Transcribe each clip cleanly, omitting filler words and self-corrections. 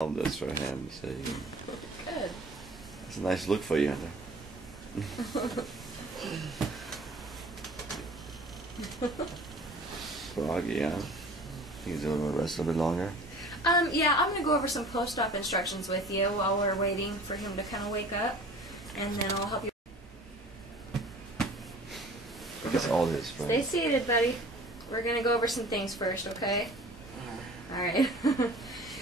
All this for him, so Good. it's a nice look for you, Hunter. Froggy, huh? Think he's gonna rest a little bit longer. Yeah, I'm gonna go over some post-op instructions with you while we're waiting for him to kind of wake up, and then I'll help you. I guess all this, right? Stay seated, buddy. We're gonna go over some things first, okay? All right.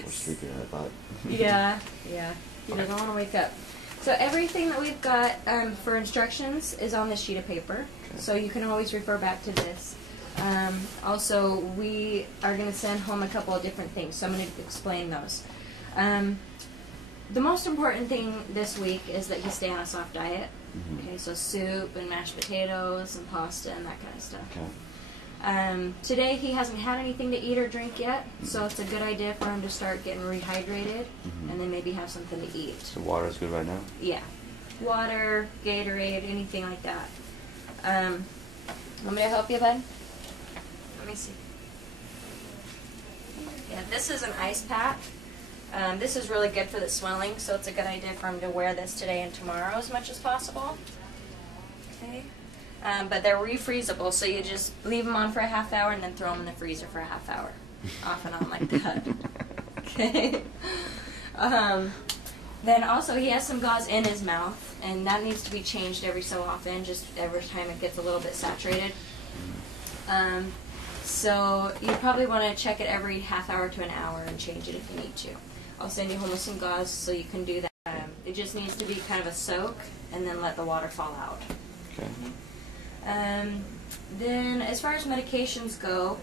We're sleeping, I thought. Yeah. He doesn't want to wake up. So everything that we've got for instructions is on this sheet of paper, Okay. so you can always refer back to this. Also, we are going to send home a couple of different things, so I'm going to explain those. The most important thing this week is that he stay on a soft diet. Mm-hmm. Okay, so soup and mashed potatoes and pasta and that kind of stuff. Okay. Today he hasn't had anything to eat or drink yet, so it's a good idea for him to start getting rehydrated and then maybe have something to eat. So water is good right now? Yeah. Water, Gatorade, anything like that. Want me to help you, bud? Let me see. Yeah, this is an ice pack. This is really good for the swelling, so it's a good idea for him to wear this today and tomorrow as much as possible. Okay. But they're refreezable, so you just leave them on for a half hour and then throw them in the freezer for a half hour. Off and on like that. Okay. Then also he has some gauze in his mouth, and that needs to be changed every so often, just every time it gets a little bit saturated. So you probably want to check it every half hour to an hour and change it if you need to. I'll send you home with some gauze so you can do that. It just needs to be kind of a soak and then let the water fall out. Okay. Then as far as medications go,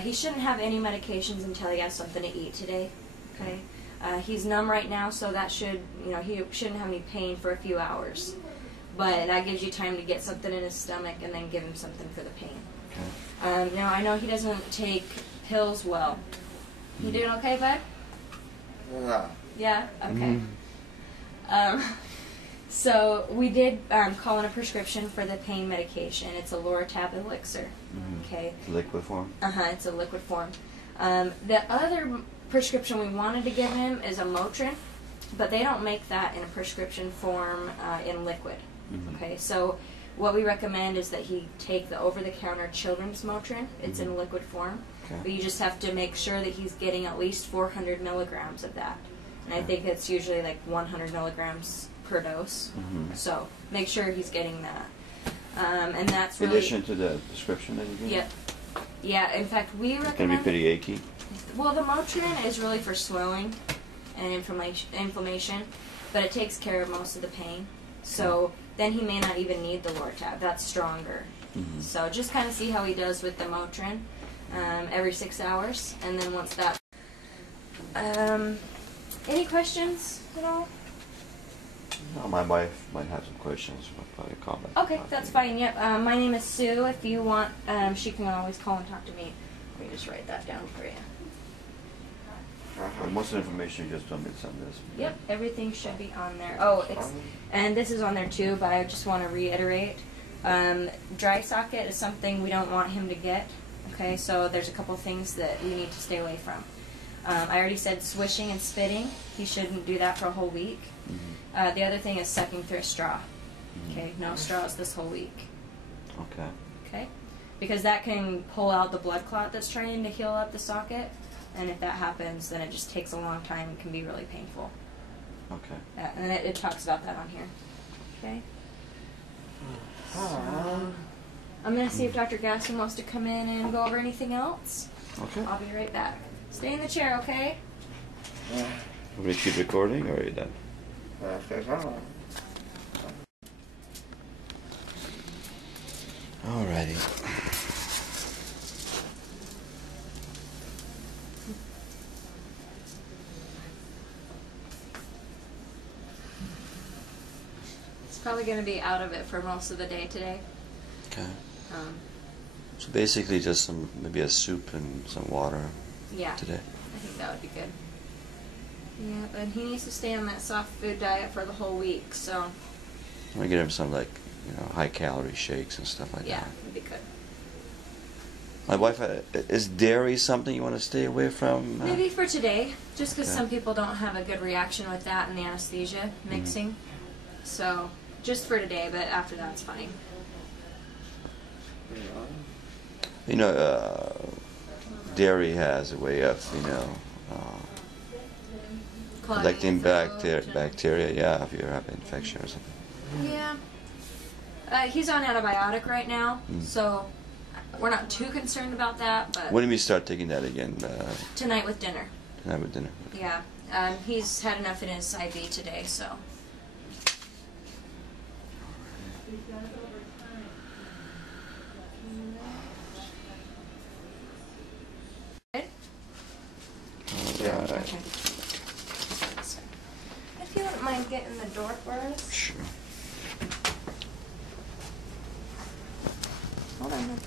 he shouldn't have any medications until he has something to eat today. Okay. He's numb right now, so that should, he shouldn't have any pain for a few hours. But that gives you time to get something in his stomach and then give him something for the pain. Okay. Now I know he doesn't take pills well. You doing okay, bud? Yeah. Yeah? Okay. So we did call in a prescription for the pain medication. It's a Loratab elixir. Okay. Liquid form? It's a liquid form. The other prescription we wanted to give him is a Motrin, but they don't make that in a prescription form in liquid. Okay, so what we recommend is that he take the over-the-counter children's Motrin. It's in liquid form, Okay. but you just have to make sure that he's getting at least 400 milligrams of that. And I Okay. think it's usually like 100 milligrams per dose. So make sure he's getting that. And that's In really... addition to the prescription that you give? Yep. Yeah, in fact, we It's recommend... gonna be pretty achy. Well, the Motrin is really for swelling and inflammation, but it takes care of most of the pain. So then he may not even need the Loratab. That's stronger. So just kind of see how he does with the Motrin every 6 hours, and then once that... any questions at all? No, my wife might have some questions. I'll probably call back. Okay, that's fine. Yep. My name is Sue. If you want, she can always call and talk to me. Let me just write that down for you. Most of the information you just told me to send this. Yep, everything should be on there. Oh, and this is on there too, but I just want to reiterate. Dry socket is something we don't want him to get. Okay, so there's a couple things that we need to stay away from. I already said swishing and spitting. He shouldn't do that for a whole week. The other thing is sucking through a straw. Okay, no straws this whole week. Okay. Okay, because that can pull out the blood clot that's trying to heal up the socket, and if that happens, then it just takes a long time and can be really painful. Okay. And it talks about that on here. Okay. So, I'm going to see if Dr. Gaston wants to come in and go over anything else. Okay. I'll be right back. Stay in the chair, okay? Want me to keep recording, or are you done? Alrighty. It's probably going to be out of it for most of the day today. Okay. So basically just maybe a soup and some water Yeah. today. I think that would be good. Yeah, but he needs to stay on that soft food diet for the whole week, so I'm gonna get him some high calorie shakes and stuff like yeah, that. it'd be good. My wife, is dairy something you want to stay away from? Maybe for today, just because Okay. some people don't have a good reaction with that and the anesthesia mixing. So, just for today, but after that, it's fine. You know, dairy has a way of, collecting Clogging the throat and- bacteria, yeah, if you have an infection or something. Yeah. He's on antibiotic right now, Mm. so we're not too concerned about that, but When do we start taking that again? tonight with dinner. Tonight with dinner. Yeah. He's had enough in his IV today, so. Good? Yeah. Okay. If you wouldn't mind getting the door for us. Sure. Hold on.